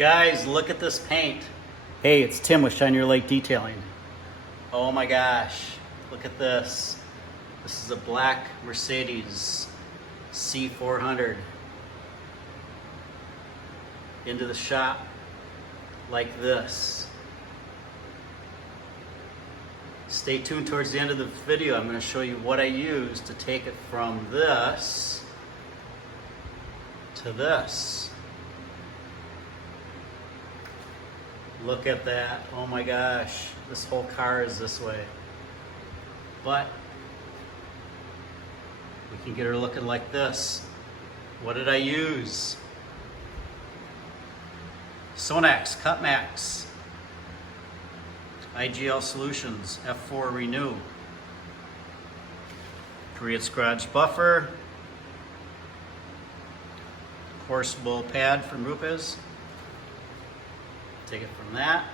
Guys, look at this paint. Hey, it's Tim with Shine Your Light Detailing. Oh my gosh, look at this. This is a black Mercedes C400. Into the shop like this. Stay tuned towards the end of the video. I'm going to show you what I use to take it from this to this. Look at that. Oh my gosh. This whole car is this way. But we can get her looking like this. What did I use? Sonax, Cutmax, IGL Solutions, F4 Renew, Korean Scratch Buffer, Forcible Pad from Rupes. Take it from that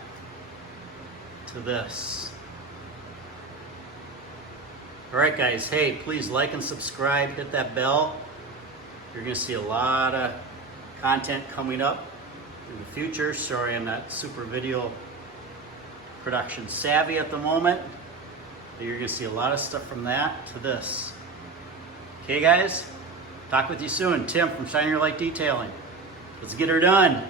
to this. Alright guys, hey, please like and subscribe, hit that bell. You're going to see a lot of content coming up in the future. Sorry I'm not super video production savvy at the moment, but you're going to see a lot of stuff from that to this. Okay guys, talk with you soon. Tim from Shine Your Light Detailing. Let's get her done.